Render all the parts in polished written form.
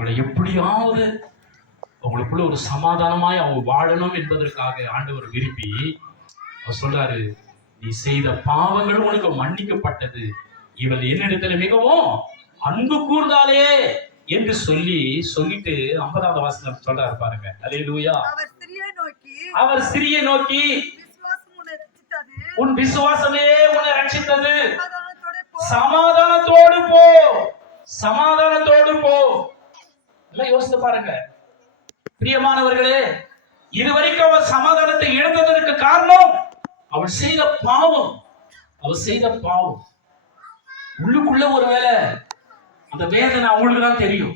அவங்களை எப்படியாவது அவங்களுக்குள்ள ஒரு சமாதானமாய் அவங்க வாழணும் என்பதற்காக ஆண்டவர் விரும்பி அவர் சொல்றாரு, நீ செய்த பாவங்கள் உனக்கு மன்னிக்கப்பட்டது, இவள் என்னிடத்துல மிகவும் அன்பு கூர்ந்தாலே என்று சொல்லிட்டு 50வது வசனம் சொல்றாரு பாருங்க. அல்லேலூயா. அவர் ஸ்திரியை நோக்கி உன் விசுவாசமே உன்னை ரட்சித்தது, சமாதானத்தோடு போ, சமாதானத்தோடு போ. எல்லாம் யோசித்து பாருங்க பிரியமானவர்களே. இதுவரைக்கும் அவர் சமாதானத்தை இழந்ததற்கு காரணம் அவள் செய்த பாவம். அவள் செய்த பாவம் உள்ளுக்குள்ள ஒருவேளை அந்த வேதனை அவங்களுக்கு தான் தெரியும்.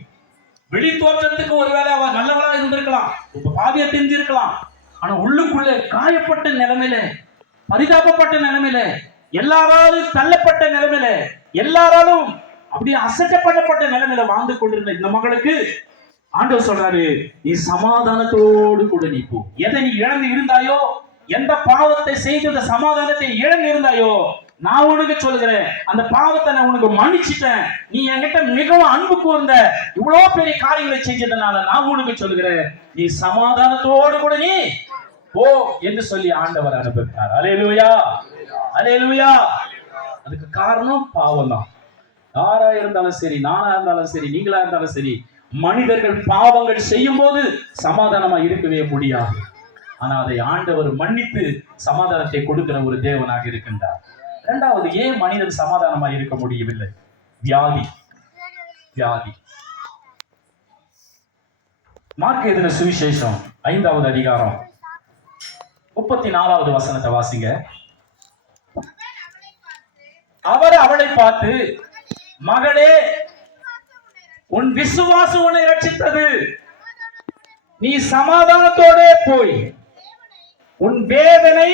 வெளி தோற்றத்துக்கு ஒருவேளை அவ நல்லவளா இருந்திருக்கலாம், பாவியா தெரிஞ்சிருக்கலாம். ஆனா உள்ளுக்குள்ள காயப்பட்ட நிலைமையில, பரிதாபப்பட்ட நிலைமையில, எல்லாராலும் தள்ளப்பட்ட நிலைமையில, எல்லாராலும் அப்படியே அசட்டப்படப்பட்ட நிலைமையில வாழ்ந்து கொண்டிருந்த இந்த மகளுக்கு ஆண்டவர் சொல்றாரு, நீ சமாதானத்தோடு கூட நீ போ. எதை நீ இழந்து இருந்தாயோ, எந்த பாவத்தை செய்து அந்த சமாதானத்தை இழந்து இருந்தாயோ, நான் உனக்கு சொல்லுகிறேன், அந்த பாவத்தை நான் உனக்கு மன்னிச்சிட்டேன். நீ என்கிட்ட மிகவும் அன்பு கூர்ந்த, இவ்வளவு பெரிய காரியங்களை செஞ்சதுனால நான் உனக்கு சொல்லுகிறேன், நீ சமாதானத்தோடு கூட நீ போ என்று சொல்லி ஆண்டவர் அனுப்புகிறார். அல்லேலூயா, அல்லேலூயா. அதுக்கு காரணம் பாவம் தான். யாரா இருந்தாலும் சரி, நானா இருந்தாலும் சரி, நீங்களா இருந்தாலும் சரி, மனிதர்கள் பாவங்கள் செய்யும் போது சமாதானமா இருக்கவே முடியாது. ஆனா அதை ஆண்டவர் மன்னித்து சமாதானத்தை கொடுக்கிற ஒரு தேவனாக இருக்கின்றார். இரண்டாவது, ஏன் மனிதன் சமாதானமா இருக்க முடியவில்லை? வியாதி. வியாதி. மார்க் எழுதின சுவிசேஷம் 5வது அதிகாரம் 34வது வசனத்தை வாசிங்க. அவர் அவளை பார்த்து, மகளே, உன் விசுவாசம் உன்னை ரட்சித்தது, நீ சமாதானத்தோட போய் உன் வேதனை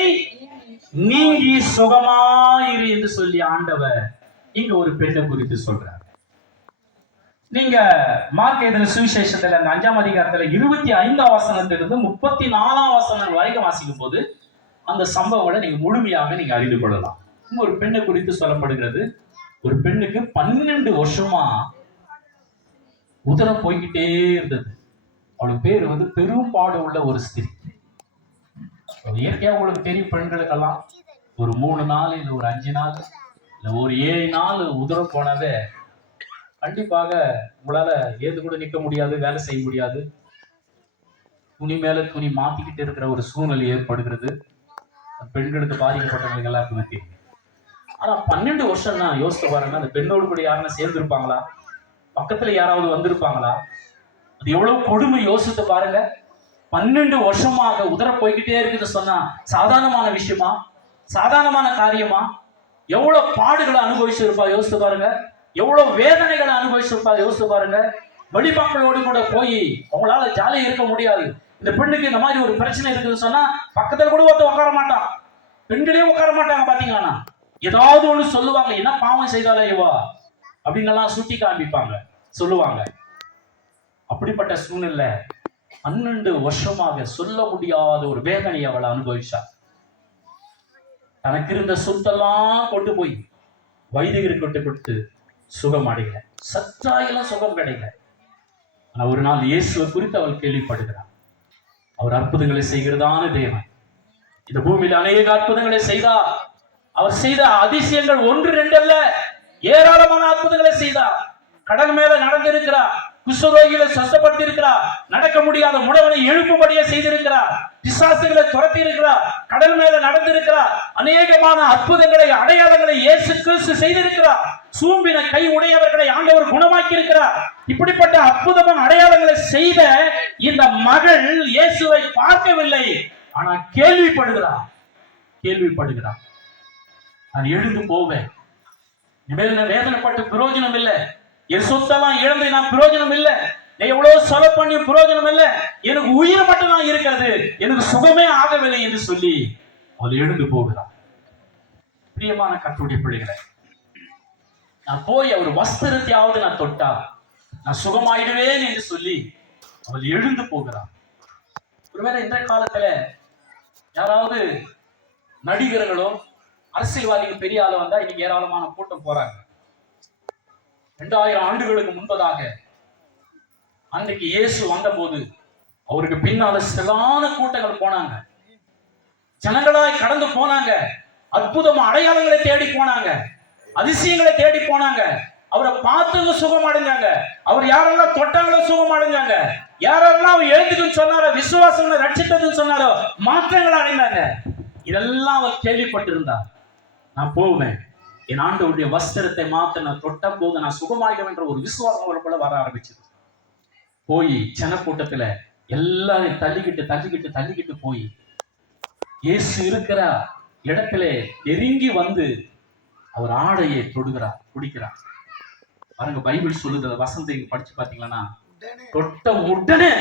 நீங்கி சுகமாயிரு என்று சொல்லி ஆண்டவர் இங்க ஒரு பெண்ணை குறித்து சொல்றார். நீங்க மார்க் எழுதின சுவிசேஷத்துல 5ஆம் அதிகாரத்துல 25ஆம் வசனத்திலிருந்து 34ஆம் வசனம் வரைக்கும் வாசிக்கும் போது அந்த சம்பவங்களை நீங்க முழுமையாக நீங்க அறிந்து கொள்ளலாம். இங்க ஒரு பெண்ணை குறித்து சொல்லப்படுகிறது. ஒரு பெண்ணுக்கு 12 வருஷமா உதரம் போய்கிட்டே இருந்தது. அவளுக்கு பேரு பெரும்பாடு உள்ள ஒரு ஸ்திரீ. இயற்கையா உங்களுக்கு தெரியும், பெண்களுக்கெல்லாம் ஒரு 3 நாள் இல்லை ஒரு 5 நாள் இல்லை ஒரு 7 நாள் உதரம் போனாவே கண்டிப்பாக உங்களால ஏது கூட நிற்க முடியாது, வேலை செய்ய முடியாது, துணி மேல துணி மாத்திக்கிட்டு இருக்கிற ஒரு சூழ்நிலை ஏற்படுகிறது. பெண்களுக்கு பாதிக்கப்பட்டவங்களுக்கு எல்லாருக்குமே தெரியும். ஆனா 12 வருஷம்னா யோசித்து பாருங்க, அந்த பெண்ணோடு கூட யாருன்னா சேர்ந்திருப்பாங்களா? பக்கத்துல யாராவது வந்திருப்பாங்களா? அது எவ்வளவு கொடுமை யோசித்து பாருங்க. 12 வருஷமாக உதர போய்கிட்டே இருக்குது சொன்னா சாதாரணமான விஷயமா? சாதாரணமான காரியமா? எவ்வளவு பாடுகளை அனுபவிச்சிருப்பா யோசித்து பாருங்க. எவ்வளவு வேதனைகளை அனுபவிச்சிருப்பா யோசித்து பாருங்க. வெளிமக்களோடு கூட போய் அவங்களால ஜாலியா இருக்க முடியாது. இந்த பெண்ணுக்கு இந்த மாதிரி ஒரு பிரச்சனை இருக்குதுன்னு சொன்னா பக்கத்துல கூட ஒருத்தர் உட்கார மாட்டான், பெண்களே உட்கார மாட்டாங்க. பாத்தீங்களா, ஏதாவது ஒண்ணு சொல்லுவாங்க, என்ன பாவம் செய்தாலே இவா அப்படின்னெல்லாம் சுட்டி காண்பிப்பாங்க, சொல்லுவாங்க. அப்படிப்பட்ட சூழ்நிலை 12 வருஷமாக சொல்ல முடியாத ஒரு வேதனையை அவளை அனுபவிச்சா. தனக்கு இருந்த சொத்தெல்லாம் கொண்டு போய் வைத்தியர்கிட்ட கொடுத்து சுகம் அடையல, சற்றாயெல்லாம் சுகம் கிடைக்கல. ஆனா ஒரு நாள் இயேசுவை குறித்து அவள் கேள்விப்படுகிறார். அவர் அற்புதங்களை செய்கிறதான தேவன். இந்த பூமியில் அநேக அற்புதங்களை செய்தார். அவர் செய்த அதிசயங்கள் 1 2 அல்ல, ஏராளமான அற்புதங்களை செய்தார். கடல் மேல நடந்திருக்கிறார், குஷ்டரோகிகளை சுத்தப்படுத்தி இருக்கிறார், நடக்க முடியாத முடவனை எழுப்பும்படியே செய்திருக்கிறார், பிசாசுகளை துரத்தி இருக்கிறார், கடல் மேல நடந்திருக்கிறார். அநேகமான அற்புதங்களை அடையாளங்களை இயேசு கிறிஸ்து செய்திருக்கிறார். சூம்பின கை உடையவர்களை ஆண்டவர் குணமாக்கி இருக்கிறார். இப்படிப்பட்ட அற்புதமான அடையாளங்களை செய்த இந்த மகள் இயேசுவை பார்க்கவில்லை, ஆனா கேள்விப்படுகிறார். நான் எழுந்து போவேன், வேதனைப்பட்டு பிரயோஜனம் இல்லை, என் சொத்தெல்லாம் இழந்து நான் பிரயோஜனம் இல்லை, எவ்வளவு செலவு பண்ணி பிரயோஜனம் இல்லை, எனக்கு உயிர் மட்டும் தான் இருக்கிறது, எனக்கு சுகமே ஆகவில்லை என்று சொல்லி அவள் எழுந்து போகிறார். பிரியமான கர்த்தருடைய பிள்ளைகளை, நான் போய் அவர் வஸ்திரத்தையாவது நான் தொட்டா நான் சுகமாயிடுவேன் என்று சொல்லி அவள் எழுந்து போகிறார். ஒருவேளை இந்த காலத்துல யாராவது நடிகர்களோ அரசியல்வாதிகள் பெரிய ஆளு வந்தா இன்னைக்கு ஏராளமான கூட்டம் போறாங்க. 2000 ஆண்டுகளுக்கு முன்பதாக அன்றைக்கு இயேசு வந்த போது அவருக்கு பின்னால சிலான கூட்டங்கள் போனாங்க, ஜனங்களாய் கடந்து போனாங்க, அற்புதம் அடையாளங்களை தேடி போனாங்க, அதிசயங்களை தேடி போனாங்க. அவரை பார்த்தவங்க சுகம் அடைஞ்சாங்க. அவர் யாரெல்லாம் தொட்டாங்களோ சுகம் அடைஞ்சாங்க. யாரெல்லாம் அவர் எழுத்துக்குன்னு சொன்னாரோ, விசுவாசங்களை ரட்சித்ததுன்னு சொன்னாரோ, மாற்றங்கள் அடைந்தாங்க. இதெல்லாம் அவர் கேள்விப்பட்டிருந்தார். நான் போவேன், என் ஆண்டவருடைய வஸ்திரத்தை மாத்த நான் தொட்ட போது நான் சுகமாயிடும் என்ற ஒரு விசுவாசம் அவருக்குள்ள வர ஆரம்பிச்சது. போய் ஜனக்கூட்டத்துல எல்லாரையும் தள்ளிக்கிட்டு போய் இயேசு இருக்கிற இடத்துல நெருங்கி வந்து அவர் ஆடையை தொடுகிறார், குடிக்கிறார். பாருங்க, பைபிள் சொல்லுது, வசந்தை படிச்சு பாத்தீங்கன்னா, தொட்ட உடனே,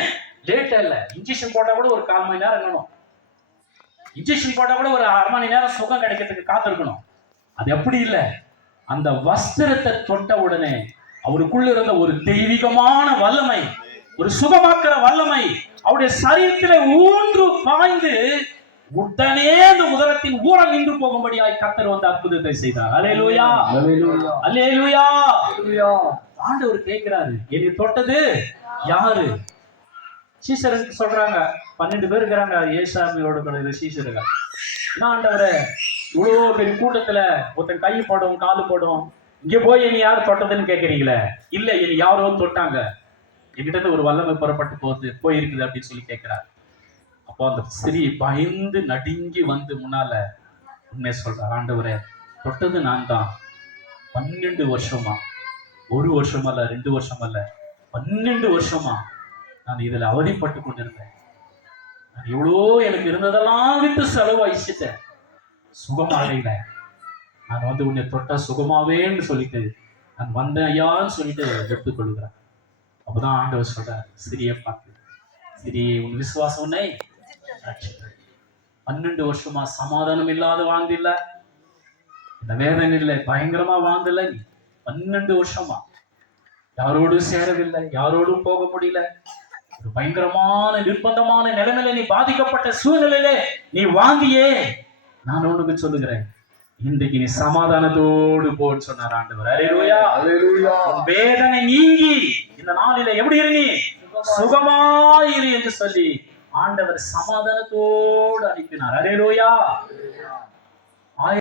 லேட்டா இல்ல, இன்ஜெக்ஷன் போட்டா கூட ஒரு 1/4 மணி நேரம் இருக்கணும், இன்ஜெக்ஷன் போட்டா கூட ஒரு 1/2 மணி நேரம் சுகம் கிடைக்கிறதுக்கு காத்திருக்கணும். அது எப்படி இல்ல, அந்த வஸ்திரத்தை தொட்ட உடனே அவருக்குள்ள இருந்த ஒரு தெய்வீகமான வல்லமை, ஒரு சுகமாக்குற வல்லமை அவருடைய சரீரத்திலே ஊன்று பாய்ந்து உடனே அந்த உதரத்தின் ஊரம் நின்று போகும்படியாய் கர்த்தர் வந்து அற்புதத்தை செய்தார். அல்லேலூயா, அல்லேலூயா, அல்லேலூயா, அல்லேலூயா. ஆண்டவர் கேட்கிறாரு, என்னை தொட்டது யாரு? சீஷருக்கு சொல்றாங்க, 12 பேர் இருக்கிறாங்க ஏசாமியோட சீஷர்கள். என்ன ஆண்டவரே, இவ்வளவு பெரிய கூட்டத்துல ஒருத்தன் கை போடும், காலு போடும், இங்க போய் என்னை யாரு தொட்டதுன்னு கேட்கறீங்களே? இல்ல, என்னை யாரோ தொட்டாங்க, என்கிட்ட ஒரு வல்லமை புறப்பட்டு போயிருக்குது அப்படின்னு சொல்லி கேட்கிறார். அப்போ அந்த ஸ்திரீ பயந்து நடுங்கி வந்து முன்னால உண்மை சொல்றார், ஆண்டவரே, தொட்டது நான் தான். 12 வருஷமா, 1 வருஷம் அல்ல, 2 வருஷம் அல்ல, 12 வருஷமா நான் இதுல அவதிப்பட்டு கொண்டிருந்தேன். நான் எவ்வளோ எனக்கு இருந்ததெல்லாம் விட்டு செலவாயிச்சிட்டேன், சுகமாகல. நான் வந்து உன்னை தொட்டா சுகமாவேன்னு சொல்லிட்டு நான் வந்தேன் ஐயான்னு சொல்லிட்டு எடுத்துக்கொள்கிறேன். அப்பதான் ஆண்டவர் சொல்றார், சிறிய பார்த்து, சிறிய உன் விசுவாசம் உன்னை 12 வருஷமா சமாதானம் இல்லாத வாழ்ந்தில்ல, இந்த வேதனையில பயங்கரமா வாழ்ந்தில்ல. நீ 12 வருஷமா யாரோடும் சேரவில்லை, யாரோடும் போக முடியல, ஒரு பயங்கரமான நிர்பந்தமான நிலைமையில நீ பாதிக்கப்பட்ட சூழ்நிலையில நீ வாங்கியே. நான் உனக்கு சொல்லுகிறேன், இன்றைக்கு நீ சமாதானத்தோடு போன்னு சொன்னார் ஆண்டவர். அல்லேலூயா, அல்லேலூயா. வேதனை நீங்கி இந்த நாளில எப்படி இரு, நீ சுகமாயிரு என்று சொல்லி ஆண்டவர் சமாதானத்தோடு அனுப்பினார். அல்லேலூயா.